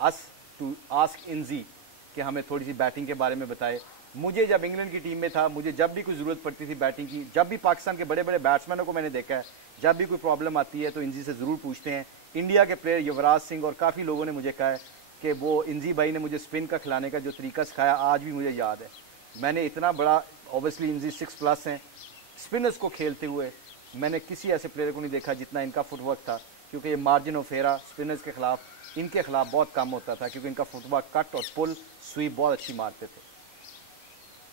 Us to ask इंजी कि हमें थोड़ी सी बैटिंग के बारे में बताए। मुझे जब इंग्लैंड की टीम में था, मुझे जब भी कोई ज़रूरत पड़ती थी बैटिंग की, जब भी पाकिस्तान के बड़े बड़े बैट्समैनों को मैंने देखा है, जब भी कोई प्रॉब्लम आती है तो इंजी से ज़रूर पूछते हैं। इंडिया के प्लेयर युवराज सिंह और काफ़ी लोगों ने मुझे कहा है कि वो इंजी भाई ने मुझे स्पिन का खिलाने का जो तरीका सिखाया आज भी मुझे याद है। मैंने इतना बड़ा, ऑब्वियसली इंजी 6+ हैं, स्पिनर्स को खेलते हुए मैंने किसी ऐसे प्लेयर को नहीं देखा जितना इनका फुटवर्क था, क्योंकि ये मार्जिन ऑफ एरा स्पिनर्स के खिलाफ, इनके खिलाफ बहुत कम होता था, क्योंकि इनका फुटवर्क कट और पुल स्वीप बहुत अच्छी मारते थे।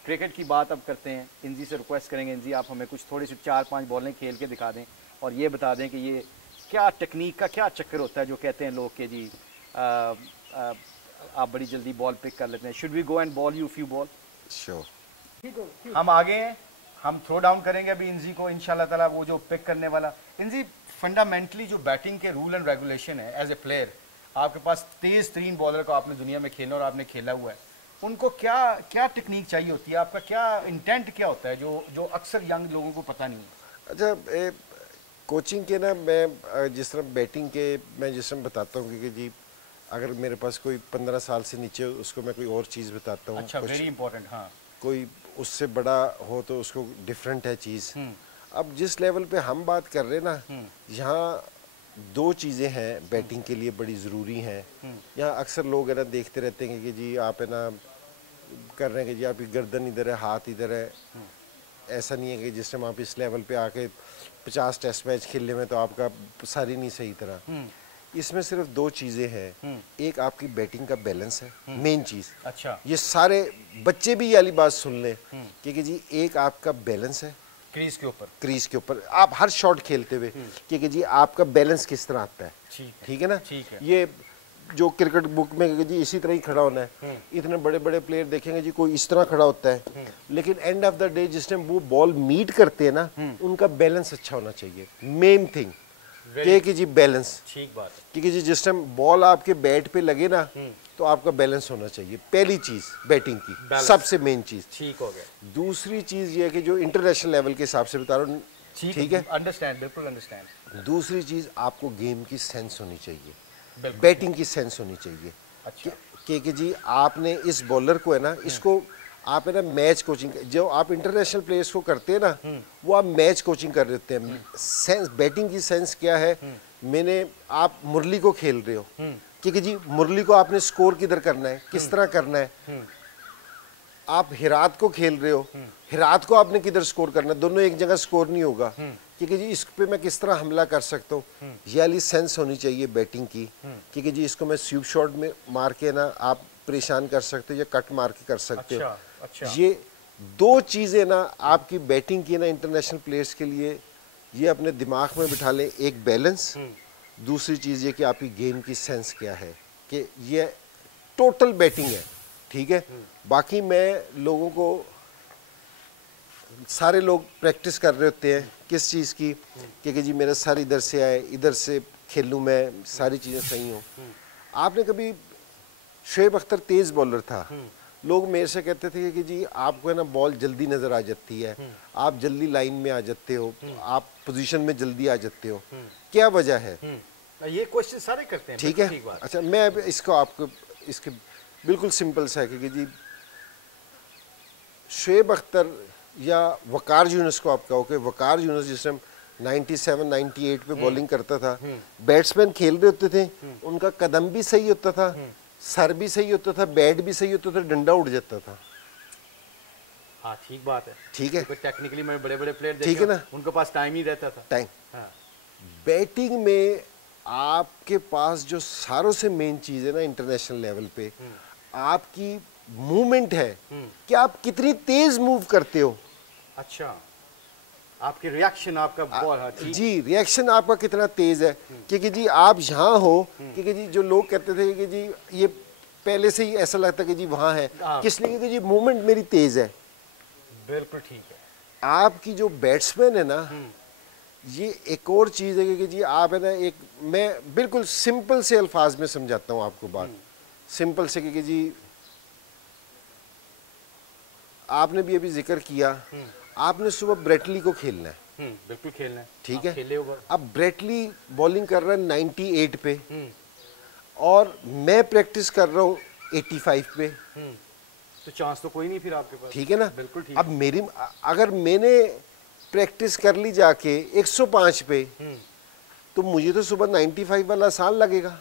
क्रिकेट की बात अब करते हैं। इंजी से रिक्वेस्ट करेंगे, इंजी आप हमें कुछ थोड़ी सी 4-5 बॉलें खेल के दिखा दें और ये बता दें कि ये क्या टेक्निक का क्या चक्कर होता है जो कहते हैं लोग कि जी आप बड़ी जल्दी बॉल पिक कर लेते हैं। Should we go and bowl you few bowl? Sure. हम आगे हैं, हम थ्रो डाउन करेंगे अभी इंजी को इंशाल्लाह ताला, वो जो पिक करने वाला। इंजी, फंडामेंटली जो बैटिंग के रूल एंड रेगुलेशन है, एज ए प्लेयर आपके पास तेज तरीन बॉलर को आपने दुनिया में खेला और आपने खेला हुआ है, उनको क्या क्या टेक्निक चाहिए होती है, आपका क्या इंटेंट क्या होता है जो अक्सर यंग लोगों को पता नहीं है? अच्छा, कोचिंग के ना, मैं जिस तरह बैटिंग के मैं जिस तरह बताता हूँ कि जी अगर मेरे पास कोई 15 साल से नीचे उसको मैं कोई और चीज़ बताता हूँ। अच्छा, वेरी इंपॉर्टेंट। हाँ, कोई उससे बड़ा हो तो उसको डिफरेंट है चीज़। अब जिस लेवल पे हम बात कर रहे हैं ना, यहाँ दो चीज़ें हैं बैटिंग के लिए बड़ी ज़रूरी हैं। यहाँ अक्सर लोग है ना देखते रहते हैं कि जी आप है ना कर रहे हैं कि जी आपकी गर्दन इधर है, हाथ इधर है। ऐसा नहीं है कि जिस टाइम आप इस लेवल पे आके 50 टेस्ट मैच खेलने में तो आपका सारी नहीं सही तरह। इसमें सिर्फ दो चीज़ें हैं। एक आपकी बैटिंग का बैलेंस है, मेन चीज़। अच्छा, ये सारे बच्चे भी ये वाली बात सुन लें कि जी एक आपका बैलेंस है क्रीज के ऊपर आप हर शॉट खेलते हुए कि जी आपका बैलेंस किस तरह आता है। ठीक है ना? ठीक है। ये जो क्रिकेट बुक में कि जी इसी तरह ही खड़ा होना है। इतने बड़े बड़े प्लेयर देखेंगे जी कोई इस तरह खड़ा होता है, लेकिन एंड ऑफ द डे जिस टाइम वो बॉल मीट करते हैं ना, उनका बैलेंस अच्छा होना चाहिए। मेन थिंग कि जी बैलेंस। ठीक बात है। क्योंकि जी जिस टाइम बॉल आपके बैट पे लगे ना, तो आपका बैलेंस होना चाहिए। पहली चीज बैटिंग की सबसे मेन चीज। ठीक हो गया। दूसरी चीज ये है कि जो इंटरनेशनल लेवल के हिसाब से बता रहा हूँ, ठीक है, अंडरस्टैंड, बिल्कुल अंडरस्टैंड। दूसरी चीज आपको गेम की सेंस होनी चाहिए, बैटिंग की सेंस होनी चाहिए। अच्छा, कि जी आपने इस बॉलर को है ना, इसको आप है ना मैच कोचिंग, जो आप इंटरनेशनल प्लेयर्स को करते हैं ना, वो आप मैच कोचिंग कर देते हैं। सेंस, बैटिंग की सेंस क्या है? मैंने, आप मुरली को खेल रहे हो, क्योंकि जी मुरली को आपने स्कोर किधर करना है, किस तरह करना है। आप हिरात को खेल रहे हो, हिरात को आपने किधर स्कोर करना है, दोनों एक जगह स्कोर नहीं होगा। क्योंकि जी इस पे मैं किस तरह हमला कर सकता हूँ, ये वाली सेंस होनी चाहिए बैटिंग की। क्योंकि जी इसको मैं स्वीप शॉट में मार के ना आप परेशान कर सकते हो या कट मार के कर सकते हो। अच्छा। ये दो चीज़ें ना आपकी बैटिंग की ना इंटरनेशनल प्लेयर्स के लिए ये अपने दिमाग में बिठा लें। एक बैलेंस, दूसरी चीज़ ये कि आपकी गेम की सेंस क्या है, कि ये टोटल बैटिंग है। ठीक है, बाकी मैं लोगों को, सारे लोग प्रैक्टिस कर रहे होते हैं किस चीज़ की, कि जी मेरा सर इधर से आए, इधर से खेलूँ, मैं सारी चीज़ें सही हों। आपने कभी, शोएब अख्तर तेज़ बॉलर था, लोग मेरे से कहते थे कि जी आपको है ना बॉल जल्दी नज़र आ जाती है, आप जल्दी लाइन में आ जाते हो, आप पोजीशन में जल्दी आ जाते हो, क्या वजह है? ये क्वेश्चन सारे करते हैं। ठीक है, अच्छा मैं अब इसको आपको इसके बिल्कुल सिंपल सा है कि जी शोएब अख्तर या वकार यूनुस को आप कहो कि वकार यूनुस जिस टाइम 97-98 पे बॉलिंग करता था, बैट्समैन खेल रहे होते थे, उनका कदम भी सही होता था, सर भी सही होता था, बैट भी सही होता था, डंडा उड़ जाता था। हाँ, ठीक बात है। ठीक है, टेक्निकली मैं बड़े बड़े प्लेयर ठीक है ना, उनके पास टाइम ही रहता था। टाइम। हाँ। बैटिंग में आपके पास जो सारों से मेन चीज है ना इंटरनेशनल लेवल पे, आपकी मूवमेंट है कि आप कितनी तेज मूव करते हो। अच्छा, आपकी रिएक्शन, आपका बॉल। जी, रिएक्शन आपका कितना तेज है। क्योंकि जी आप यहाँ हो, क्योंकि जी जो लोग कहते थे कि जी ये पहले से ही ऐसा लगता कि जी वहाँ है, किस लिए? क्योंकि जी मूवमेंट मेरी तेज है। बिल्कुल ठीक है। आपकी जो बैट्समैन है ना, ये एक और चीज़ है कि जी आप है ना, एक मैं बिल्कुल सिंपल से अल्फाज में समझाता हूँ आपको बात, सिंपल से, कि जी आपने भी अभी जिक्र किया, आपने सुबह ब्रेटली को खेलना है। बिल्कुल खेलना है। ठीक है, अब ब्रेटली बॉलिंग कर रहा है 98 पे, और मैं प्रैक्टिस कर रहा हूँ 85 पे, तो चांस तो कोई नहीं फिर आपके पास। ठीक है ना। बिल्कुल ठीक। अब मेरी अगर मैंने प्रैक्टिस कर ली जाके 105 पे, तो मुझे तो सुबह 95 वाला आसान लगेगा।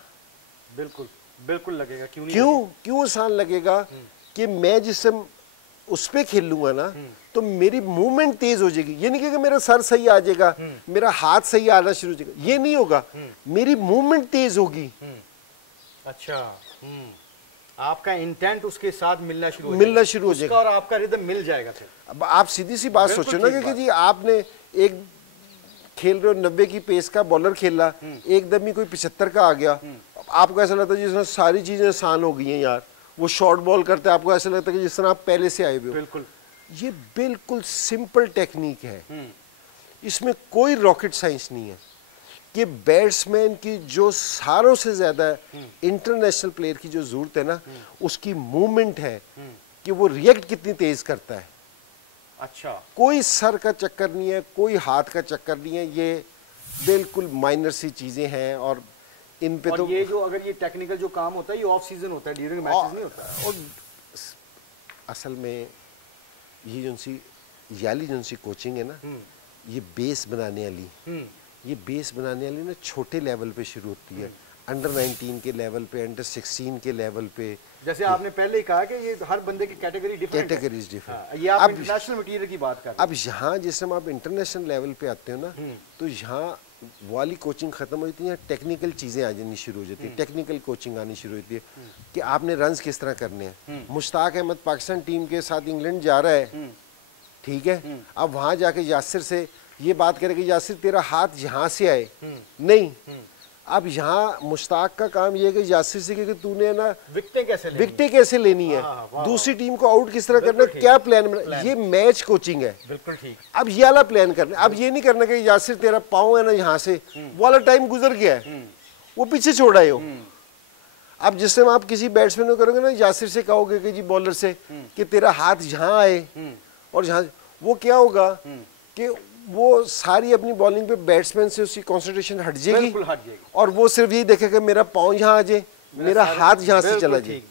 बिल्कुल बिल्कुल लगेगा, क्यों नहीं क्यों आसान लगेगा कि मैं जिस समय उस पे खेलूंगा ना, तो मेरी मूवमेंट तेज हो जाएगी। ये नहीं कि मेरा सर सही आ जाएगा, मेरा हाथ सही आना शुरू हो जाएगा, ये नहीं होगा, मेरी मूवमेंट तेज होगी। अच्छा, आपका इंटेंट उसके साथ मिलना शुरू हो जाएगा और आपका रिदम मिल जाएगा फिर। अब आप सीधी सी बात सोचो ना कि जी आपने एक खेल रहे हो 90 की पेस का बॉलर खेला, एकदम ही कोई 75 का आ गया, आपको ऐसा लगता है जिस सारी चीजें आसान हो गई हैं यार। वो शॉर्ट बॉल करते हैं, आपको ऐसा लगता है कि जिस तरह आप पहले से आए हुए हो। बिल्कुल, ये बिल्कुल सिंपल टेक्निक है, इसमें कोई रॉकेट साइंस नहीं है। कि बैट्समैन की जो सारों से ज्यादा इंटरनेशनल प्लेयर की जो जरूरत है ना, उसकी मूवमेंट है कि वो रिएक्ट कितनी तेज करता है। अच्छा, कोई सर का चक्कर नहीं है, कोई हाथ का चक्कर नहीं है, ये बिल्कुल माइनर सी चीजें हैं। और इन पे और तो ये जो अगर ये टेक्निकल जो काम होता है ये ऑफ सीजन होता है, ड्यूरिंग मैचेस नहीं होता। और असल में ये जो सी कोचिंग है ना, ये बेस बनाने वाली, ये बेस बनाने वाली ना छोटे लेवल पे शुरू होती है, अंडर 19 के लेवल पे, अंडर 16 के लेवल पे। जैसे आपने पहले ही कहा कि ये हर बंदे की कैटेगरी डिफरेंट है। Categories different. ये आप इंटरनेशनल मटेरियल की बात कर रहे हैं। अब यहाँ जिस समय आप इंटरनेशनल लेवल पे आते हो ना, तो यहाँ वाली कोचिंग खत्म हो जाती है, टेक्निकल चीजें आ जानी शुरू हो जाती है, टेक्निकल कोचिंग आनी शुरू होती है कि आपने रन्स किस तरह करने हैं। मुश्ताक अहमद पाकिस्तान टीम के साथ इंग्लैंड जा रहा है, ठीक है, अब वहां जाके यासिर से ये बात करे कि यासिर तेरा हाथ यहाँ से आए, नहीं, अब यहाँ मुश्ताक का काम ये है कि यासिर से कि तूने ना विकेटें कैसे लेनी है, दूसरी टीम को आउट किस तरह करना है, क्या प्लान बना, ये मैच कोचिंग है। बिल्कुल ठीक। अब ये वाला प्लान करना, अब ये नहीं करना कि यासिर तेरा पाँव है ना यहाँ से, वो वाला टाइम गुजर गया है, वो पीछे छोड़ आए हो। अब जिस टाइम आप किसी बैट्समैन को करोगे ना, यासिर से कहोगे कि जी बॉलर से कि तेरा हाथ यहाँ आए और यहाँ, वो क्या होगा कि वो सारी अपनी बॉलिंग पे बैट्समैन से उसकी कंसंट्रेशन हट जाएगी और वो सिर्फ यही देखेगा मेरा पाँव यहाँ आ जाए, मेरा हाथ यहाँ से चला जाए।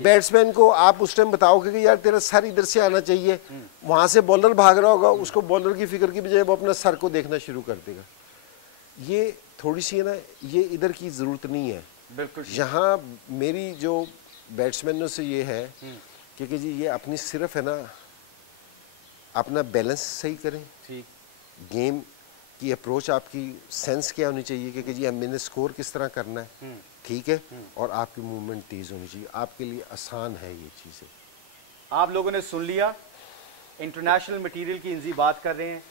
बैट्समैन को आप उस टाइम बताओगे कि यार तेरा सर इधर से आना चाहिए, वहां से बॉलर भाग रहा होगा, उसको बॉलर की फिक्र की बजाय वो अपना सर को देखना शुरू कर देगा। ये थोड़ी सी है ना, ये इधर की जरूरत नहीं है। बिल्कुल। यहाँ मेरी जो बैट्समैनों से ये है कि जी ये अपनी सिर्फ है ना अपना बैलेंस सही करें, ठीक, गेम की अप्रोच आपकी सेंस क्या होनी चाहिए कि जी मैंने स्कोर किस तरह करना है, ठीक है, और आपकी मूवमेंट तेज होनी चाहिए, आपके लिए आसान है ये चीज़ें। आप लोगों ने सुन लिया, इंटरनेशनल मटेरियल की इंजी बात कर रहे हैं,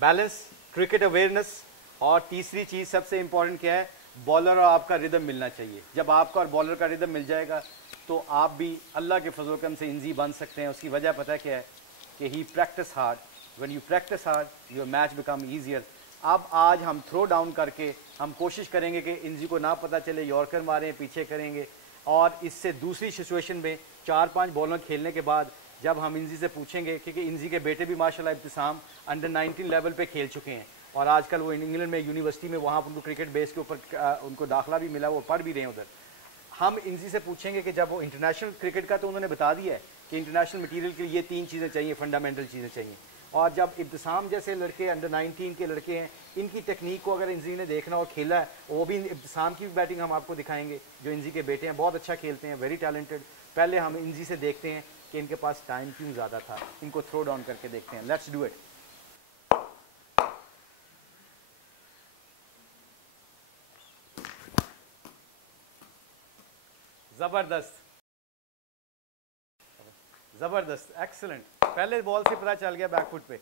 बैलेंस, क्रिकेट अवेयरनेस, और तीसरी चीज़ सबसे इंपॉर्टेंट क्या है, बॉलर और आपका रिदम मिलना चाहिए। जब आपका और बॉलर का रिदम मिल जाएगा तो आप भी अल्लाह के फजल करम से इंजी बन सकते हैं। उसकी वजह पता है क्या है कि ही practice hard, when you practice hard your match become easier. अब आज हम थ्रो डाउन करके हम कोशिश करेंगे कि इंजी को ना पता चले, यॉर्कर मारें, पीछे करेंगे, और इससे दूसरी सिचुएशन में 4-5 बॉलर खेलने के बाद जब हम इंजी से पूछेंगे, क्योंकि इंजी के बेटे भी माशाल्लाह इब्तिसाम अंडर 19 लेवल पे खेल चुके हैं और आजकल वो इंग्लैंड में यूनिवर्सिटी में वहाँ उनको क्रिकेट बेस के ऊपर उनको दाखिला भी मिला, वो पढ़ भी रहे हैं उधर। हम इंजी से पूछेंगे कि जब वो इंटरनेशनल क्रिकेट का तो उन्होंने बता दिया है कि इंटरनेशनल मटेरियल के लिए ये 3 चीज़ें चाहिए, फंडामेंटल चीज़ें चाहिए, और जब इब्तिसाम जैसे लड़के अंडर 19 के लड़के हैं, इनकी टेक्निक को अगर इंजी ने देखना और खेला है, वो भी इब्तिसाम की भी बैटिंग हम आपको दिखाएंगे, जो इंजी के बेटे हैं, बहुत अच्छा खेलते हैं, वेरी टैलेंटेड। पहले हम इंजी से देखते हैं कि इनके पास टाइम क्यों ज़्यादा था, इनको थ्रो डाउन करके देखते हैं। Let's do it. जबरदस्त, जबरदस्त, एक्सीलेंट। पहले बॉल से पता चल गया बैकफुट पे।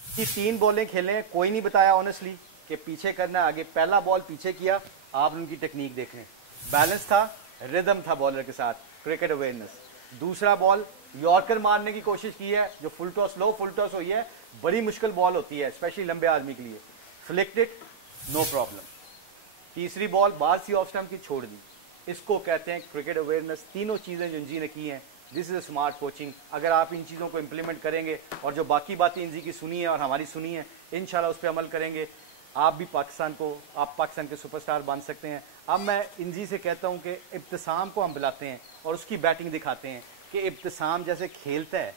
कि 3 बॉलें खेले, कोई नहीं बताया ऑनेस्टली कि पीछे करना है, आगे पहला बॉल पीछे किया, आप उनकी टेक्निक देख लें, बैलेंस था, रिदम था बॉलर के साथ, क्रिकेट अवेयरनेस। दूसरा बॉल यॉर्कर मारने की कोशिश की है, जो फुल टॉस, लो फुल टॉस हुई है, बड़ी मुश्किल बॉल होती है स्पेशली लंबे आदमी के लिए, फ्लिक्ड इट, नो प्रॉब्लम। तीसरी बॉल बाहर सी ऑफ स्टंप की छोड़ दी, इसको कहते हैं क्रिकेट अवेयरनेस। तीनों चीजें जो इंजी ने की हैं this is a smart coaching. अगर आप इन चीज़ों को इम्प्लीमेंट करेंगे और जो बाकी बातें इंजी की सुनी है और हमारी सुनी है, इंशाल्लाह उस पर अमल करेंगे, आप भी आप पाकिस्तान के सुपरस्टार बन सकते हैं। अब मैं इंजी से कहता हूं कि इब्तिसाम को हम बुलाते हैं और उसकी बैटिंग दिखाते हैं कि इब्तिसाम जैसे खेलता है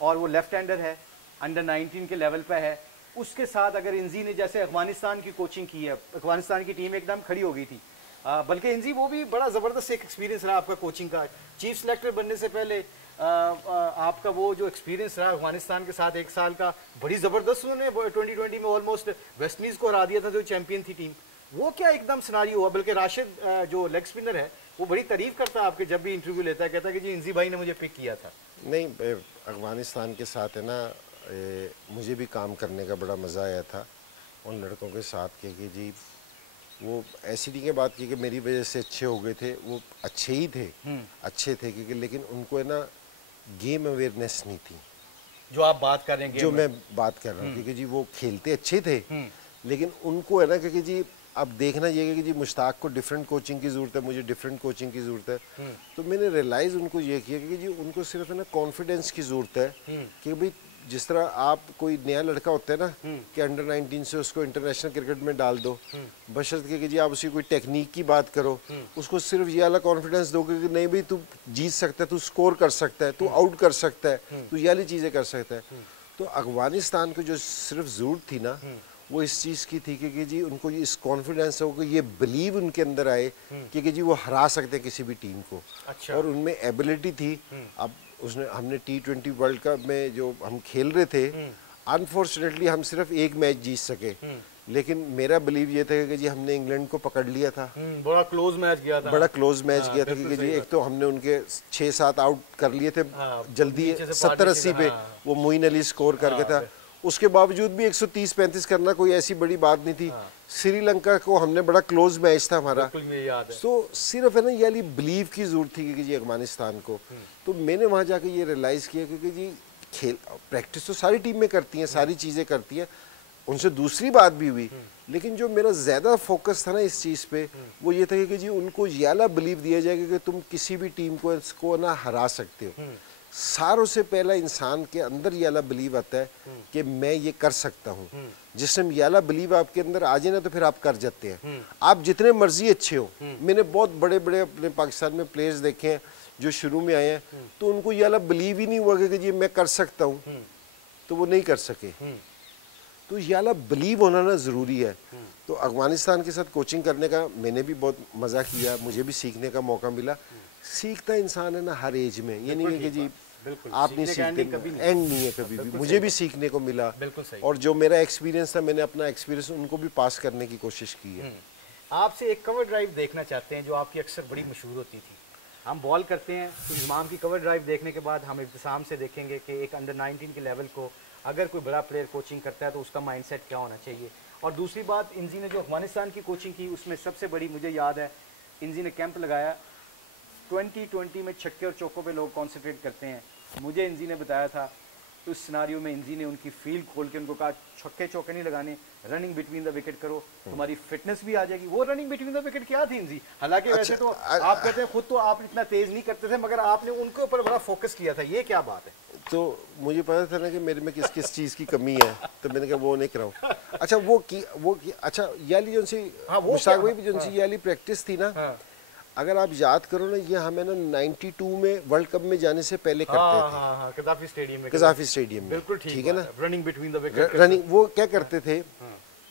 और वो लेफ्ट हैंडर है, अंडर 19 के लेवल पे है, उसके साथ अगर इंजी ने जैसे अफगानिस्तान की कोचिंग की है, अफगानिस्तान की टीम एकदम खड़ी हो गई थी, बल्कि इंजी वो भी बड़ा ज़बरदस्त एक एक्सपीरियंस रहा आपका कोचिंग का। चीफ सेलेक्टर बनने से पहले आपका वो जो एक्सपीरियंस रहा अफगानिस्तान के साथ 1 साल का, बड़ी ज़बरदस्त, उन्होंने 2020 में ऑलमोस्ट वेस्ट इंडीज़ को हरा दिया था जो चैंपियन थी टीम। वो क्या एकदम सिनारी हुआ, बल्कि राशिद जो लेग स्पिनर है वो बड़ी तारीफ करता है आपके, जब भी इंटरव्यू लेता है कहता है कि जी इंजी भाई ने मुझे पिक किया था। नहीं, अफगानिस्तान के साथ है ना, मुझे भी काम करने का बड़ा मज़ा आया था उन लड़कों के साथ के कि जी वो ऐसी नहीं के बात की कि मेरी वजह से अच्छे हो गए थे, वो अच्छे ही थे, अच्छे थे क्योंकि, लेकिन उनको है ना गेम अवेयरनेस नहीं थी जो आप बात कर रहे हैं, जो मैं बात कर रहा हूँ, क्योंकि जी वो खेलते अच्छे थे, लेकिन उनको है ना क्योंकि जी अब देखना ये है कि जी मुश्ताक को डिफरेंट कोचिंग की ज़रूरत है, मुझे डिफरेंट कोचिंग की ज़रूरत है। तो मैंने रियलाइज़ उनको ये किया कि जी उनको सिर्फ है ना कॉन्फिडेंस की ज़रूरत है कि भाई जिस तरह आप कोई नया लड़का होता है ना कि अंडर 19 से उसको इंटरनेशनल क्रिकेट में डाल दो, बशर्ते कि जी आप उसकी कोई टेक्निक की बात करो, उसको सिर्फ ये वाला कॉन्फिडेंस दोगे कि नहीं भाई तू जीत सकता है, तू स्कोर कर सकता है, तू आउट कर सकता है, तू ये वाली चीज़ें कर सकता है। तो अफगानिस्तान को जो सिर्फ ज़रूरत थी ना वो इस चीज़ की थी कि जी उनको इस कॉन्फिडेंस हो, ये बिलीव उनके अंदर आए कि जी वो हरा सकते हैं किसी भी टीम को। अच्छा। और उनमें एबिलिटी थी। अब उसने हमने T20 वर्ल्ड कप में जो हम खेल रहे थे, अनफॉर्चुनेटली हम सिर्फ एक मैच जीत सके, लेकिन मेरा बिलीव ये था कि जी हमने इंग्लैंड को पकड़ लिया था। बड़ा क्लोज मैच गया था, बड़ा क्लोज मैच गया था क्योंकि जी एक तो हमने उनके 6-7 आउट कर लिए थे जल्दी, 70-80 पे वो मोइन अली स्कोर करके था। उसके बावजूद भी 130-35 करना कोई ऐसी बड़ी बात नहीं थी। श्रीलंका को हमने बड़ा क्लोज मैच था हमारा, तो सिर्फ है ना ये वाली बिलीव की जरूरत थी कि जी अफगानिस्तान को। तो मैंने वहाँ जाके ये रियलाइज़ किया क्योंकि जी खेल प्रैक्टिस तो सारी टीम में करती हैं, सारी चीज़ें करती हैं, उनसे दूसरी बात भी हुई, लेकिन जो मेरा ज़्यादा फोकस था ना इस चीज़ पे वो ये था कि जी उनको ये वाला बिलीव दिया जाएगा कि तुम किसी भी टीम को इसको ना हरा सकते हो। सारों से पहला इंसान के अंदर ये वाला बिलीव आता है कि मैं ये कर सकता हूँ। जिस टाइम ये वाला बिलीव आपके अंदर आ जाए ना तो फिर आप कर जाते हैं, आप जितने मर्जी अच्छे हो। मैंने बहुत बड़े बड़े अपने पाकिस्तान में प्लेयर्स देखे हैं जो शुरू में आए हैं, तो उनको ये वाला बिलीव ही नहीं हुआ कि जी मैं कर सकता हूँ, तो वो नहीं कर सके। तो ये वाला बिलीव होना ना ज़रूरी है। तो अफगानिस्तान के साथ कोचिंग करने का मैंने भी बहुत मज़ा किया, मुझे भी सीखने का मौका मिला। सीखता इंसान है ना हर एज में, ये नहीं है कि जी आप नहीं सीखते, एंड नहीं है कभी भी। मुझे भी सीखने को मिला, और जो मेरा एक्सपीरियंस था मैंने अपना एक्सपीरियंस उनको भी पास करने की कोशिश की है। आपसे एक कवर ड्राइव देखना चाहते हैं जो आपकी अक्सर बड़ी मशहूर होती थी। हम बॉल करते हैं तो इमाम की कवर ड्राइव देखने के बाद हम इब्तिसाम से देखेंगे कि एक अंडर 19 के लेवल को अगर कोई बड़ा प्लेयर कोचिंग करता है तो उसका माइंडसेट क्या होना चाहिए। और दूसरी बात, इंजी ने जो अफगानिस्तान की कोचिंग की उसमें सबसे बड़ी मुझे याद है, इंजी ने कैंप लगाया 2020 में छक्के और चौकों पे लोग कॉन्सेंट्रेट करते हैं। मुझे इंजी ने बताया था उस सिनारियो में इंजी ने उनकी फील्ड खोल के उनको कहा छक्के चौके नहीं लगाने, रनिंग बिटवीन द विकेट करो, तुम्हारी फिटनेस भी आ जाएगी। वो रनिंग बिटवीन द विकेट क्या थी इंजी? हालांकि वैसे तो आप कहते हैं खुद तो आप इतना तेज नहीं करते थे, मगर आपने उनके ऊपर बड़ा फोकस किया था, ये क्या बात है? तो मुझे पता था ना कि मेरे में किस किस चीज़ की कमी है, तो मैंने कहा वो नहीं कराऊँ। अच्छा वो अच्छा याली जो सी मुश्ताक भाई जो सी याली प्रैक्टिस थी ना, अगर आप याद करो ना, ये हमें ना 92 में वर्ल्ड कप में जाने से पहले करते थे कज़ाफ़ी स्टेडियम में। कज़ाफ़ी स्टेडियम में, बिल्कुल ठीक है ना, running between the wicket. Running वो क्या करते थे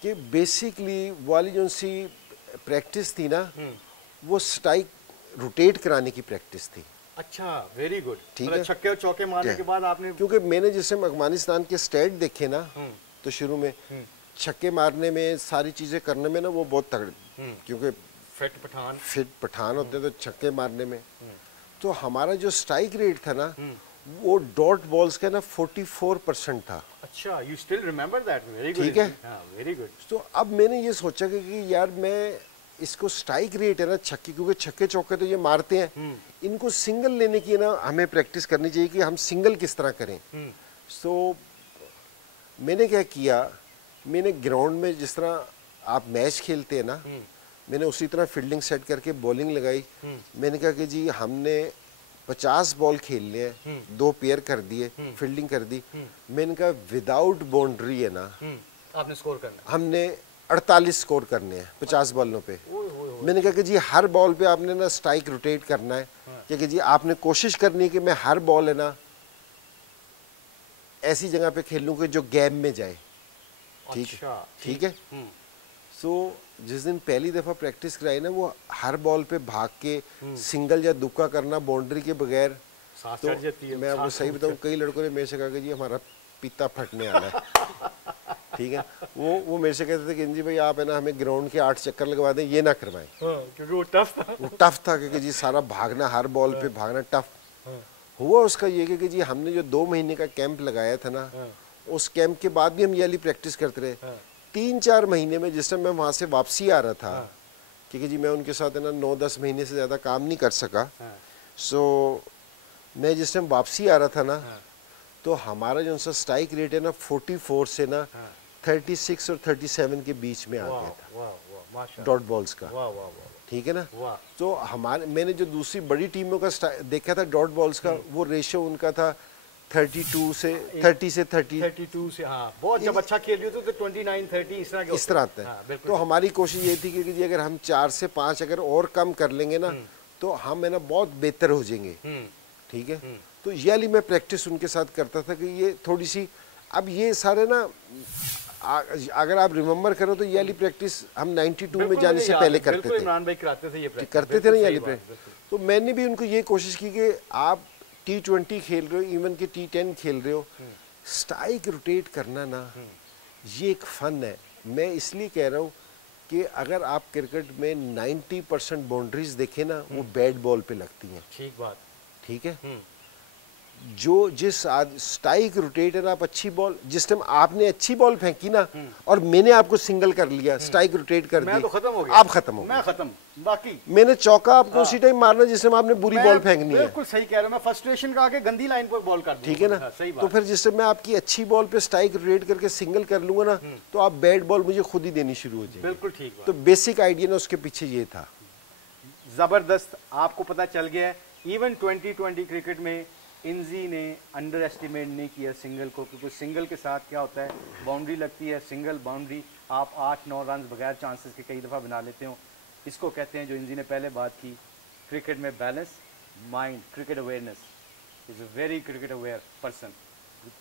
कि बेसिकली वाली जो सी प्रैक्टिस थी ना वो स्ट्राइक रोटेट कराने की प्रैक्टिस थी। अच्छा, वेरी गुड। ठीक है, छक्के और चौके मारने के बाद आपने, क्योंकि मैंने जैसे अफगानिस्तान के स्टेट देखे ना, तो शुरू में छक्के मारने में सारी चीज़ें करने में ना वो बहुत तगड़े, क्योंकि फिट पठान होते हैं तो छक्के मारने में। तो हमारा जो स्ट्राइक रेट था ना वो डॉट बॉल्स का ना 44% था। अच्छा, you still remember that? Very good. ठीक है, वेरी गुड। तो अब मैंने ये सोचा कि यार मैं इसको स्ट्राइक रेट है ना छक्के, क्योंकि छक्के चौके तो ये मारते हैं, इनको सिंगल लेने की ना हमें प्रैक्टिस करनी चाहिए कि हम सिंगल किस तरह करें। तो मैंने क्या किया, मैंने ग्राउंड में जिस तरह आप मैच खेलते हैं ना, मैंने उसी तरह फील्डिंग सेट करके बॉलिंग लगाई। मैंने कहा कि जी हमने 50 बॉल खेलने हैं, 2 पेयर कर दिए, फील्डिंग कर दी। मैंने कहा विदाउट बाउंड्री है ना, आपने स्कोर करना, हमने 48 स्कोर करने हैं 50 बॉलों पे। मैंने कहा कि जी हर बॉल पे आपने ना स्ट्राइक रोटेट करना है, कि जी आपने कोशिश करनी है कि मैं हर बॉल है ना ऐसी जगह पे खेलूं कि जो गैप में जाए। ठीक है। सो जिस दिन पहली दफ़ा प्रैक्टिस कराई ना, वो हर बॉल पे भाग के सिंगल या दुक्का करना बाउंड्री के बगैर, तो मैं आपको सही बताऊं कई लड़कों ने मेरे से कहा कि जी हमारा पीता फटने वाला है। ठीक है। वो मेरे से कहते थे कि जी भाई आप है ना हमें ग्राउंड के 8 चक्कर लगवा दें, ये ना करवाएं। क्योंकि वो टफ था। वो टफ था क्योंकि जी सारा भागना, हर बॉल पे भागना टफ हुआ। उसका ये कि जी हमने जो 2 महीने का कैंप लगाया था ना, उस कैंप के बाद भी हम ये वाली प्रैक्टिस करते रहे। 3-4 महीने में जिस टाइम मैं वहाँ से वापसी आ रहा था, क्योंकि जी मैं उनके साथ है ना 9-10 महीने से ज़्यादा काम नहीं कर सका। सो मैं जिस टाइम वापसी आ रहा था ना, तो हमारा जो सा स्ट्राइक रेट है ना 44 से ना 36 और 37 के बीच में आ गया था डॉट बॉल्स का। ठीक है ना। तो हमारे मैंने जो दूसरी बड़ी टीमों का देखा था डॉट बॉल्स का, वो रेशियो उनका था 32 से 30 से 32 से, हाँ बहुत जब अच्छा खेल रही हो तो 29-30 इस तरह आता है। तो हमारी कोशिश ये थी कि अगर हम 4 से 5 अगर और कम कर लेंगे ना, तो हम है ना बहुत बेहतर हो जाएंगे। ठीक है। तो ये वाली मैं प्रैक्टिस उनके साथ करता था कि ये थोड़ी सी, अब ये सारे ना अगर आप रिमेम्बर करो तो ये वाली प्रैक्टिस हम 92 में जाने से पहले करते थे। इमरान भाई कराते थे ये प्रैक्टिस, करते थे ना ये वाली प्रैक्टिस। तो मैंने भी उनको ये कोशिश की कि आप T20 खेल रहे हो, इवन के T10 खेल रहे हो, स्ट्राइक रोटेट करना ना ये एक फन है। मैं इसलिए कह रहा हूँ कि अगर आप क्रिकेट में 90% बाउंड्रीज देखें ना, वो बैट बॉल पे लगती हैं। ठीक बात। ठीक है। जो जिस स्ट्राइक रोटेट है ना, आप अच्छी बॉल, जिस टाइम आपने अच्छी बॉल फेंकी ना और मैंने आपको सिंगल कर लिया, स्ट्राइक रोटेट कर दी, तो खत्म हो गया, आप खत्म हो, मैं खत्म। बाकी मैंने चौका आपको उसी टाइम मारना जिस टाइम आपने बुरी बॉल फेंकनी है। बिल्कुल सही कह रहा हूं, मैं फ्रस्ट्रेशन का आके गंदी लाइन पर बॉल कर दूंगा। ठीक है ना। सही बात। तो फिर जिस टाइम मैं आपकी अच्छी बॉल पे स्ट्राइक रोटेट करके सिंगल कर लूंगा ना, तो आप बैट बॉल मुझे खुद ही देनी शुरू हो जाएगी। बिल्कुल ठीक। तो बेसिक आइडिया ना उसके पीछे ये था। जबरदस्त। आपको पता चल गया है इवन 2020 क्रिकेट में इंजी ने अंडर एस्टिमेट नहीं किया सिंगल को, क्योंकि सिंगल के साथ क्या होता है, बाउंड्री लगती है, सिंगल बाउंड्री आप 8-9 रन बगैर चांसेस के कई दफ़ा बना लेते हो। इसको कहते हैं, जो इंजी ने पहले बात की, क्रिकेट में balance, mind, cricket awareness. Is a very cricket aware person.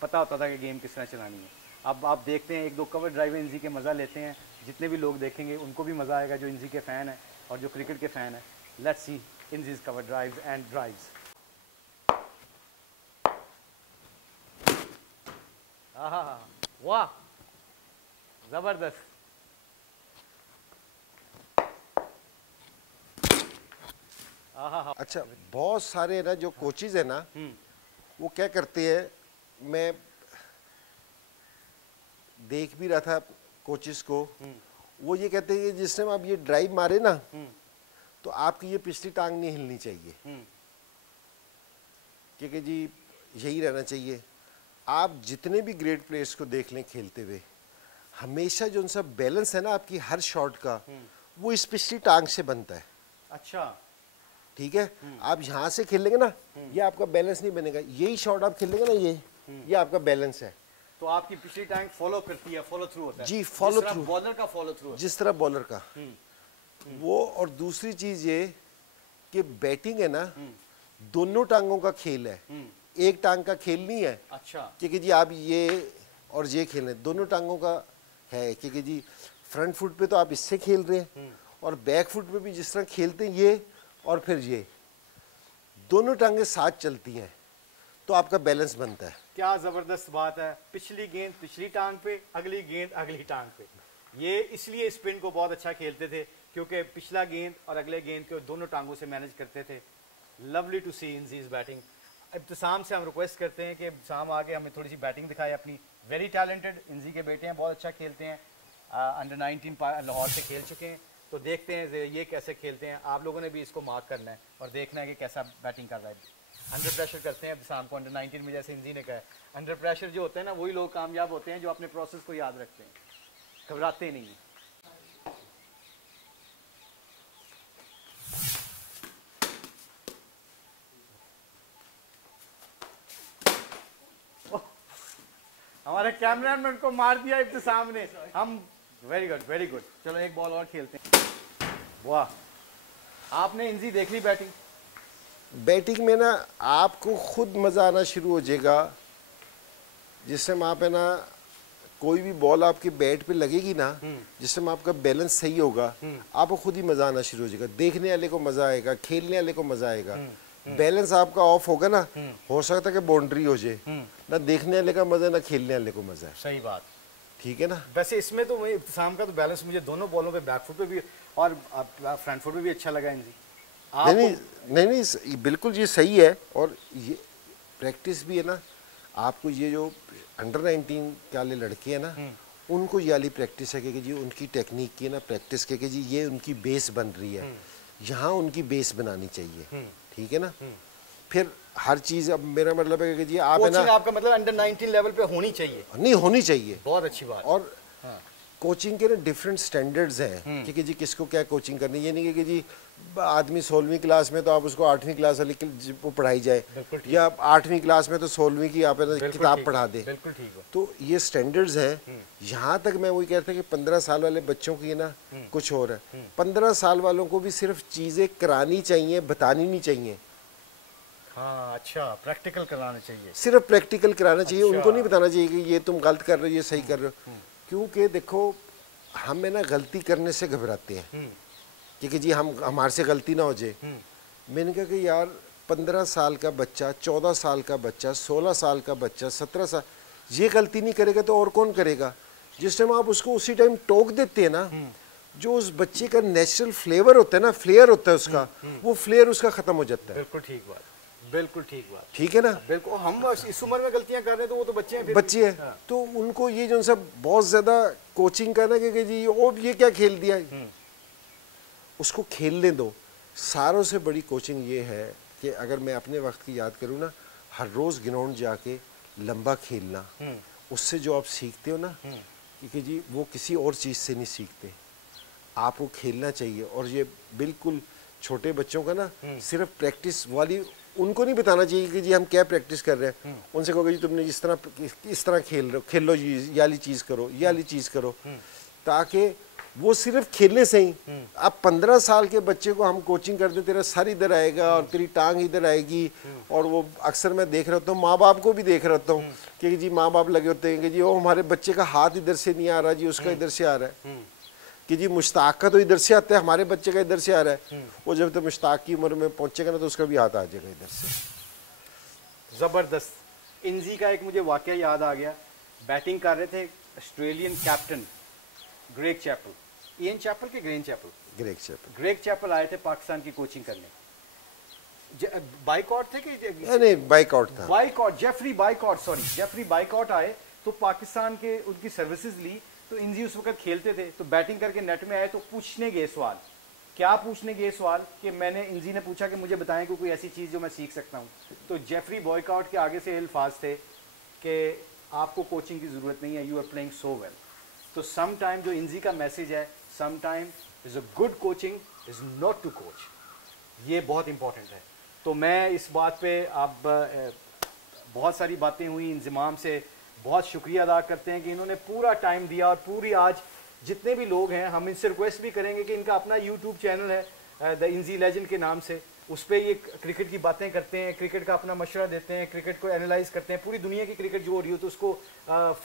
पता होता था कि गेम किस तरह चलानी है। अब आप देखते हैं 1-2 कवर ड्राइव इंजी के मज़ा लेते हैं, जितने भी लोग देखेंगे उनको भी मज़ा आएगा जो इंजी के फ़ैन है और जो क्रिकेट के फ़ैन है। Let's see Inzi's cover drives and drives. वाह जबरदस्त। अच्छा, बहुत सारे ना जो कोचेज है ना, वो क्या करते हैं, मैं देख भी रहा था कोचेज को, वो ये कहते हैं कि जिस टाइम आप ये ड्राइव मारे ना, तो आपकी ये पिछली टांग नहीं हिलनी चाहिए, क्योंकि जी यही रहना चाहिए। आप जितने भी ग्रेट प्लेयर्स को देख लें खेलते हुए, हमेशा जो उनका बैलेंस है ना आपकी हर शॉट का, वो इस पिछली टांग से बनता है। अच्छा। ठीक है। आप यहाँ से खेलेंगे ना, ये आपका बैलेंस नहीं बनेगा। यही शॉट आप खेलेंगे ना, ये आपका बैलेंस है। तो आपकी पिछली टांग फॉलो करती है, फॉलो थ्रू होता है। जी, फॉलो थ्रू, बॉलर का फॉलो थ्रू, जिस तरह बॉलर का वो। और दूसरी चीज ये कि बैटिंग है ना, दोनों टांगों का खेल है, एक टांग का खेल नहीं है। अच्छा। क्योंकि जी आप ये और ये खेल रहे हैं, दोनों टांगों का है। क्योंकि जी फ्रंट फुट पे तो आप इससे खेल रहे हैं, और बैक फुट पे भी जिस तरह खेलते हैं ये और फिर ये, दोनों टांगें साथ चलती हैं, तो आपका बैलेंस बनता है। क्या जबरदस्त बात है। पिछली गेंद पिछली टांग पे, अगली गेंद अगली टांग पे। ये इसलिए स्पिन को बहुत अच्छा खेलते थे, क्योंकि पिछला गेंद और अगले गेंद को दोनों टांगों से मैनेज करते थे। Lovely to see Inzi's batting. Ibtisam से हम रिक्वेस्ट करते हैं कि इब्तिसाम आगे हमें थोड़ी सी बैटिंग दिखाए अपनी। वेरी टैलेंटेड इंजी के बेटे हैं, बहुत अच्छा खेलते हैं, अंडर 19 लाहौर से खेल चुके हैं। तो देखते हैं ये कैसे खेलते हैं। आप लोगों ने भी इसको मार्क करना है और देखना है कि कैसा बैटिंग कर रहा है। अंडर प्रेशर करते हैं इब्तिसाम को अंडर 19 में, जैसे इंजी ने कहा है। अंडर प्रेशर जो होते हैं ना, वही लोग कामयाब होते हैं जो अपने प्रोसेस को याद रखते हैं, घबराते नहीं हैं। हमारे कैमरामैन को मार दिया इब्तिसाम ने। हम वेरी गुड वेरी गुड। चलो एक बॉल और खेलते हैं। वाह, आपने इंजी देख ली बैटिंग? बैटिंग में ना आपको खुद मज़ा आना शुरू हो जाएगा। जिस टाइम आप है ना कोई भी बॉल आपके बैट पे लगेगी ना, जिस टाइम आपका बैलेंस सही होगा, आपको खुद ही मज़ा आना शुरू हो जाएगा। देखने वाले को मज़ा आएगा, खेलने वाले को मज़ा आएगा। बैलेंस आपका ऑफ होगा ना, हो सकता है कि बाउंड्री हो जाए, ना देखने वाले का मज़ा ना खेलने वाले को मज़ा है। सही बात, ठीक है ना। वैसे इसमें तो वही इब्तिसाम का तो बैलेंस मुझे दोनों बॉलों पे बैक फुट पे भी और फ्रंट फुट पे भी अच्छा लगा इंजी। नहीं, बिल्कुल ये सही है। और ये प्रैक्टिस भी है ना, आपको ये जो अंडर 19 वाले लड़के हैं ना, उनको ये वाली प्रैक्टिस है कि जी उनकी टेक्निक की है ना प्रैक्टिस के कि जी ये उनकी बेस बन रही है, यहाँ उनकी बेस बनानी चाहिए। ठीक है ना। फिर हर चीज़, अब मेरा मतलब है कि जी आप है ना, आपका मतलब अंडर 19 लेवल पे होनी चाहिए? नहीं होनी चाहिए। बहुत अच्छी बात। और कोचिंग के ना डिफरेंट स्टैंडर्ड्स हैं कि जी किसको क्या कोचिंग करनी है। ये नहीं कि जी आदमी 16वीं क्लास में तो आप उसको 8वीं क्लास वाली वो पढ़ाई जाए, या 8वीं क्लास में तो 16वीं की आप किताब पढ़ा दें। बिल्कुल ठीक है। तो ये स्टैंडर्ड्स हैं। यहाँ तक मैं वही कहता कि 15 साल वाले बच्चों की ना कुछ और है। 15 साल वालों को भी सिर्फ चीज़ें करानी चाहिए, बतानी नहीं चाहिए। हाँ, अच्छा, प्रैक्टिकल कराना चाहिए, सिर्फ प्रैक्टिकल कराना चाहिए। उनको नहीं बताना चाहिए कि ये तुम गलत कर रहे हो, ये सही कर रहे हो। क्योंकि देखो हम है ना गलती करने से घबराते हैं कि जी हम हमारे से गलती ना हो जाए। मैंने कहा कि यार 15 साल का बच्चा, 14 साल का बच्चा, 16 साल का बच्चा, 17 साल, ये गलती नहीं करेगा तो और कौन करेगा। जिस टाइम आप उसको उसी टाइम टोक देते हैं ना, जो उस बच्चे का नेचुरल फ्लेवर होता है ना, फ्लेयर होता है उसका, वो फ्लेयर उसका खत्म हो जाता है। बिल्कुल ठीक बात, बिल्कुल ठीक बात। ठीक है ना। बिल्कुल, हम इस उम्र में गलतियां कर रहे हैं तो वो तो बच्चे हैं, बच्चे हैं। हाँ। तो उनको ये जो सब बहुत ज्यादा कोचिंग करना कि जी ओ ये क्या खेल दिया, उसको खेलने दो। सारों से बड़ी कोचिंग ये है कि अगर मैं अपने वक्त की याद करूँ ना, हर रोज ग्राउंड जाके लंबा खेलना, उससे जो आप सीखते हो ना कि जी वो किसी और चीज़ से नहीं सीखते, आपको खेलना चाहिए। और ये बिल्कुल छोटे बच्चों का ना सिर्फ प्रैक्टिस वाली, उनको नहीं बताना चाहिए कि जी हम क्या प्रैक्टिस कर रहे हैं। उनसे कहोगे जी तुमने इस तरह खेल लो, ये वाली चीज़ करो, ये वाली चीज़ करो, ताकि वो सिर्फ खेलने से ही। अब 15 साल के बच्चे को हम कोचिंग कर दें, तेरा सर इधर आएगा और तेरी टांग इधर आएगी। और वो अक्सर मैं देख रहा हूँ, माँ बाप को भी देख रहा हूँ कि जी माँ बाप लगे होते हैं कि जी वो हमारे बच्चे का हाथ इधर से नहीं आ रहा जी, उसका इधर से आ रहा है, कि जी मुश्ताक का तो इधर से आता है, हमारे बच्चे का इधर से आ रहा है। वो जब तक मुश्ताक की उम्र में पहुंचेगा ना तो उसका भी हाथ आ जाएगा इधर से। जबरदस्त। इंजी का एक मुझे वाकया याद आ गया। बैटिंग कर रहे थे Australian captain Greg Chappell, Ian Chappell के ग्रेग चैपल आए थे पाकिस्तान की कोचिंग करने। बाइकआउट थे कि नहीं, बाइकआउट था। बाइकआउट, जेफरी बाइकआउट आए तो पाकिस्तान के उनकी सर्विसेज ली। तो इंजी उस वक्त खेलते थे, तो बैटिंग करके नेट में आए तो पूछने गए सवाल। क्या पूछने गए सवाल कि मैंने, इंजी ने पूछा कि मुझे बताएं कि कोई ऐसी चीज़ जो मैं सीख सकता हूँ। तो जेफरी बॉयकॉट के आगे से अल्फाज थे कि आपको कोचिंग की ज़रूरत नहीं है, you are playing so well. तो सम टाइम जो इंजी का मैसेज है, some time is a good coaching is not to coach, ये बहुत इंपॉर्टेंट है। तो मैं इस बात पे अब बहुत सारी बातें हुई, इंजमाम से बहुत शुक्रिया अदा करते हैं कि इन्होंने पूरा टाइम दिया। और पूरी आज जितने भी लोग हैं, हम इनसे रिक्वेस्ट भी करेंगे कि इनका अपना यूट्यूब चैनल है द इंजी लेजेंड के नाम से, उस पर ये क्रिकेट की बातें करते हैं, क्रिकेट का अपना मशवरा देते हैं, क्रिकेट को एनालाइज करते हैं, पूरी दुनिया की क्रिकेट जो हो रही हो तो उसको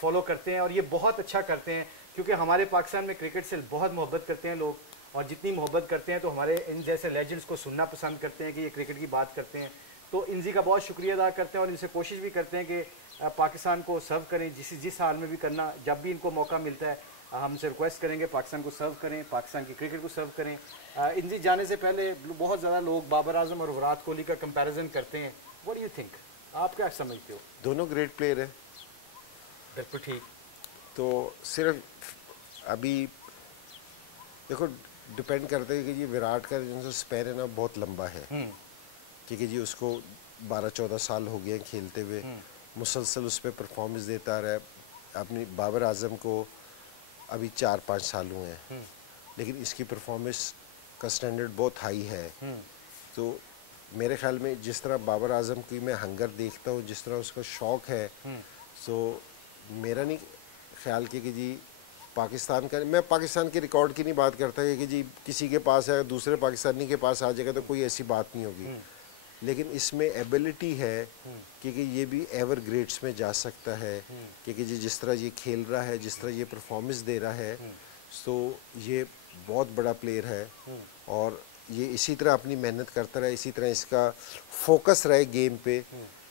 फॉलो करते हैं। और ये बहुत अच्छा करते हैं क्योंकि हमारे पाकिस्तान में क्रिकेट से बहुत मोहब्बत करते हैं लोग, और जितनी मोहब्बत करते हैं तो हमारे इन जैसे लेजेंड्स को सुनना पसंद करते हैं कि ये क्रिकेट की बात करते हैं। तो इंजी का बहुत शुक्रिया अदा करते हैं और इनसे कोशिश भी करते हैं कि पाकिस्तान को सर्व करें, जिस हाल में भी करना, जब भी इनको मौका मिलता है हमसे रिक्वेस्ट करेंगे पाकिस्तान को सर्व करें, पाकिस्तान की क्रिकेट को सर्व करें। इंजी जाने से पहले बहुत ज़्यादा लोग बाबर आजम और विराट कोहली का कंपैरिजन करते हैं, व्हाट डू यू थिंक, आप क्या समझते हो? दोनों ग्रेट प्लेयर हैं। बिल्कुल ठीक। तो सिर्फ अभी देखो डिपेंड करता है कि ये विराट का जो स्पैन है ना बहुत लंबा है, क्योंकि जी उसको 12-14 साल हो गए खेलते हुए, मुसलसल उस पर परफॉर्मेंस देता रहा है। अपनी बाबर आजम को अभी 4-5 साल हुए हैं, लेकिन इसकी परफॉर्मेंस का स्टैंडर्ड बहुत हाई है। तो मेरे ख्याल में जिस तरह बाबर आजम की मैं हंगर देखता हूँ, जिस तरह उसका शौक़ है, तो मेरा नहीं ख्याल कि जी पाकिस्तान का, मैं पाकिस्तान के रिकॉर्ड की नहीं बात करता कि जी किसी के पास है दूसरे पाकिस्तानी के पास आ जाएगा तो कोई ऐसी बात नहीं होगी, लेकिन इसमें एबिलिटी है कि ये भी एवर ग्रेड्स में जा सकता है क्योंकि जी जिस तरह ये खेल रहा है, जिस तरह ये परफॉर्मेंस दे रहा है, तो ये बहुत बड़ा प्लेयर है और ये इसी तरह अपनी मेहनत करता रहे, इसी तरह इसका फोकस रहे गेम पे,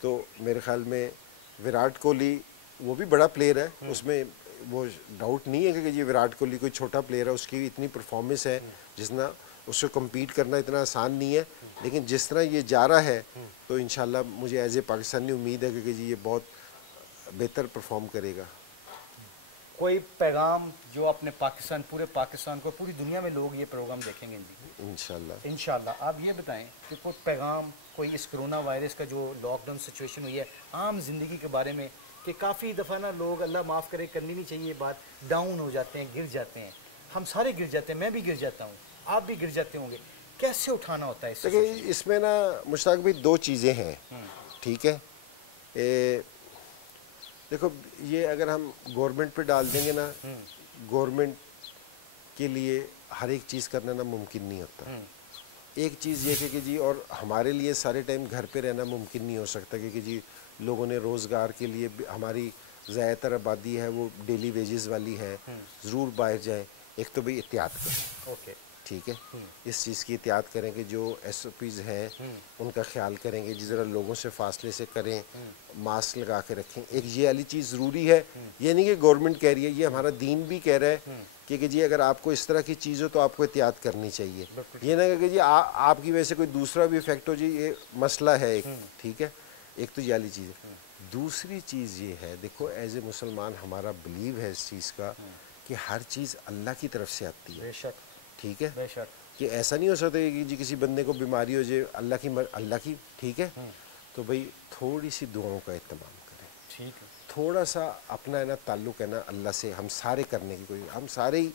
तो मेरे ख्याल में विराट कोहली वो भी बड़ा प्लेयर है, उसमें वो डाउट नहीं है कि ये विराट कोहली कोई छोटा प्लेयर है, उसकी इतनी परफॉर्मेंस है जितना उससे कम्पीट करना इतना आसान नहीं है, लेकिन जिस तरह ये जा रहा है तो इंशाल्लाह मुझे एज ए पाकिस्तानी उम्मीद है कि जी ये बहुत बेहतर परफॉर्म करेगा। कोई पैगाम जो अपने पाकिस्तान, पूरे पाकिस्तान को, पूरी दुनिया में लोग ये प्रोग्राम देखेंगे जी इंशाल्लाह इंशाल्लाह, आप ये बताएं कि कोई पैगाम, कोई इस कोरोना वायरस का जो लॉकडाउन सिचुएशन हुई है आम जिंदगी के बारे में, कि काफ़ी दफ़ा ना लोग, अल्लाह माफ़ करे, करनी नहीं चाहिए बात, डाउन हो जाते हैं, गिर जाते हैं, हम सारे गिर जाते हैं, मैं भी गिर जाता हूँ, आप भी गिर जाते होंगे, कैसे उठाना होता है इससे? देखिए इसमें ना मुश्ताक भाई दो चीज़ें हैं, ठीक है, देखो ये अगर हम गवर्नमेंट पे डाल देंगे ना, गवर्नमेंट के लिए हर एक चीज़ करना ना मुमकिन नहीं होता। एक चीज़ ये है कि जी और हमारे लिए सारे टाइम घर पे रहना मुमकिन नहीं हो सकता क्योंकि जी लोगों ने रोज़गार के लिए, हमारी ज़्यादातर आबादी है वो डेली वेजेस वाली है, ज़रूर बाहर जाएं, एक तो भाई एहतियात करें, ओके, ठीक है, इस चीज़ की एहतियात करेंगे, जो SOPs हैं उनका ख्याल करेंगे, जिस तरह लोगों से फासले से करें, मास्क लगा के रखें, एक ये वाली चीज़ ज़रूरी है। ये नहीं कि गवर्नमेंट कह रही है, ये हमारा दीन भी कह रहा है कि जी अगर आपको इस तरह की चीज़ हो तो आपको एहतियात करनी चाहिए, ये ना कि जी आपकी वजह से कोई दूसरा भी इफेक्ट हो, जी ये मसला है एक, ठीक है, एक तो ये वाली चीज़ है। दूसरी चीज़ ये है, देखो एज ए मुसलमान हमारा बिलीव है इस चीज़ का कि हर चीज़ अल्लाह की तरफ से आती है, बेशक, ठीक है, बेशक, कि ऐसा नहीं हो सकता कि जी किसी बंदे को बीमारी हो जाए, अल्लाह की, ठीक है, तो भाई थोड़ी सी दुआओं का इत्तेमाम करें, ठीक है, थोड़ा सा अपना है ना ताल्लुक़ है ना अल्लाह से, हम सारे करने की कोई, हम सारे ही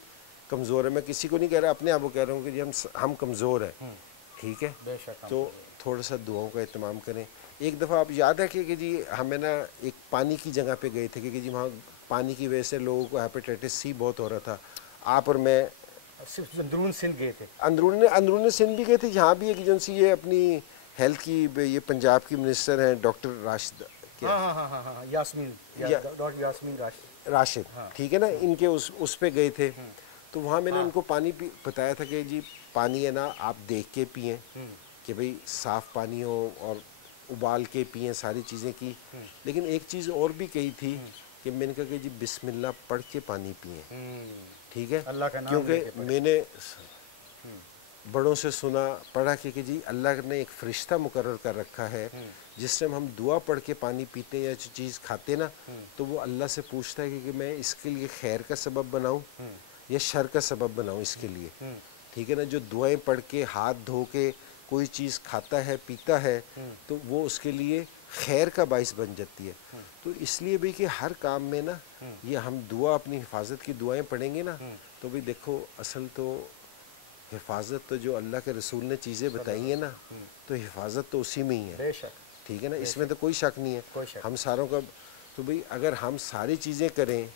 कमज़ोर हैं, मैं किसी को नहीं कह रहा, अपने आप को कह रहा हूँ कि जी हम कमज़ोर हैं, ठीक है, बेशक, तो थोड़ा सा दुआओं का इत्तेमाम करें। एक दफ़ा आप याद है कि जी हमें ना एक पानी की जगह पे गए थे कि जी वहाँ पानी की वजह से लोगों को हेपेटाइटिस C बहुत हो रहा था, आप और मैं सिर्फ अंदरून सिंध गए थे, अंदरून सिंध भी गए थे, यहाँ भी एक जो सी ये अपनी हेल्थ की, ये पंजाब की मिनिस्टर हैं डॉक्टर राशिद, हाँ हाँ हाँ हाँ हाँ, यास्मीन, डॉक्टर यास्मीन राशिद, ठीक है ना, इनके उस पे गए थे, तो वहाँ मैंने उनको पानी बताया था कि जी पानी है ना आप देख के पिएं कि भाई साफ़ पानी हो और उबाल के पिएं, सारी चीज़ें की, लेकिन एक चीज़ और भी कही थी कि मैंने कहा कि जी बिस्मिल्लाह पढ़ के पानी पिएं, ठीक है, अल्लाह का नाम क्योंकि मैंने बड़ों से सुना पढ़ा कि जी अल्लाह ने एक फ़रिश्ता मुकर्रर कर रखा है, जिस टाइम हम दुआ पढ़ के पानी पीते हैं या जो चीज़ खाते ना, तो वो अल्लाह से पूछता है कि मैं इसके लिए खैर का सबब बनाऊं या शर का सबब बनाऊं इसके लिए, ठीक है ना, जो दुआएं पढ़ के हाथ धो के कोई चीज़ खाता है पीता है तो वो उसके लिए खैर का बाइस बन जाती है। तो इसलिए भी कि हर काम में ना ये हम दुआ, अपनी हिफाजत की दुआएं पढ़ेंगे ना, तो भाई देखो असल तो हिफाजत तो जो अल्लाह के रसूल ने चीज़ें बताई हैं ना, तो हिफाजत तो उसी में ही है, ठीक है ना, इसमें तो कोई शक नहीं है, हम सारों का, तो भाई अगर हम सारी चीज़ें करें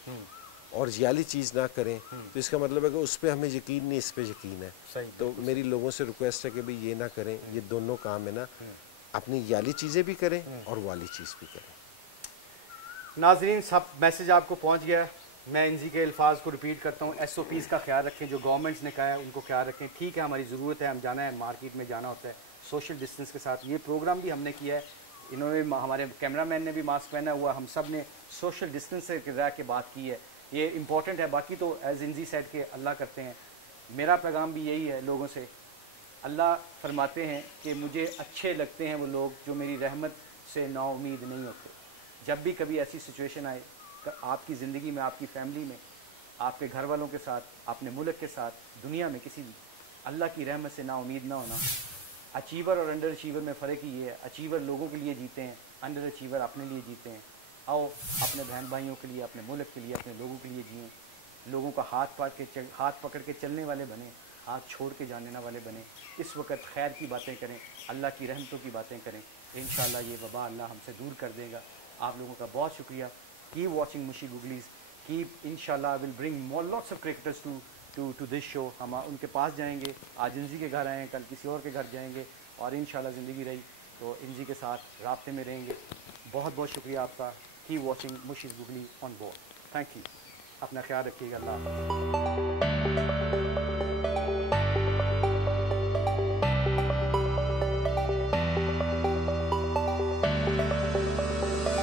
और जाली चीज़ ना करें तो इसका मतलब है कि उस पर हमें यकीन नहीं, इस पर यकीन है, तो मेरी लोगों से रिक्वेस्ट है कि भाई ये ना करें, ये दोनों काम है ना, अपनी याली चीज़ें भी करें और वाली चीज़ भी करें। नाजरीन सब मैसेज आपको पहुंच गया, मैं इनजी के अल्फाज को रिपीट करता हूँ, SOPs का ख्याल रखें, जो गवर्नमेंट्स ने कहा है उनको ख्याल रखें, ठीक है हमारी ज़रूरत है, हम जाना है मार्केट में जाना होता है, सोशल डिस्टेंस के साथ ये प्रोग्राम भी हमने किया है, इन्होंने, हमारे कैमरामैन ने भी मास्क पहना हुआ, हम सब ने सोशल डिस्टेंस से रह के बात की है, ये इंपॉर्टेंट है, बाकी तो एज इंजी सेट के अल्लाह करते हैं। मेरा पैगाम भी यही है लोगों से, अल्लाह फरमाते हैं कि मुझे अच्छे लगते हैं वो लोग जो मेरी रहमत से नाउमीद नहीं होते। जब भी कभी ऐसी सिचुएशन आए आपकी ज़िंदगी में, आपकी फैमिली में, आपके घर वालों के साथ, अपने मुल्क के साथ, दुनिया में किसी भी, अल्लाह की रहमत से नाउमीद ना होना। अचीवर और अंडर अचीवर में फ़र्क ही ये है, अचीवर लोगों के लिए जीते हैं, अंडर अचीवर अपने लिए जीते हैं। आओ अपने बहन भाइयों के लिए, अपने मुल्क के लिए, अपने लोगों के लिए जिएँ, लोगों का हाथ पकड़ के चलने वाले बने, हाथ छोड़ के जाने वाले बने। इस वक्त खैर की बातें करें, अल्लाह की रहमतों की बातें करें, इंशाअल्लाह ये वबा अल्लाह हमसे दूर कर देगा। आप लोगों का बहुत शुक्रिया। Keep watching Mushi googlies, keep इंशाल्लाह I will bring more lots of cricketers to this show. हम उनके पास जाएंगे, आज इंजी के घर आए, कल किसी और के घर जाएंगे, और इंशाल्लाह ज़िंदगी रही तो इंजी के साथ राब्ते में रहेंगे। बहुत बहुत शुक्रिया आपका। Keep watching Mushi's googly on board. Thank you. अपना ख्याल रखिएगा। अल्लाह हाफ़िज़।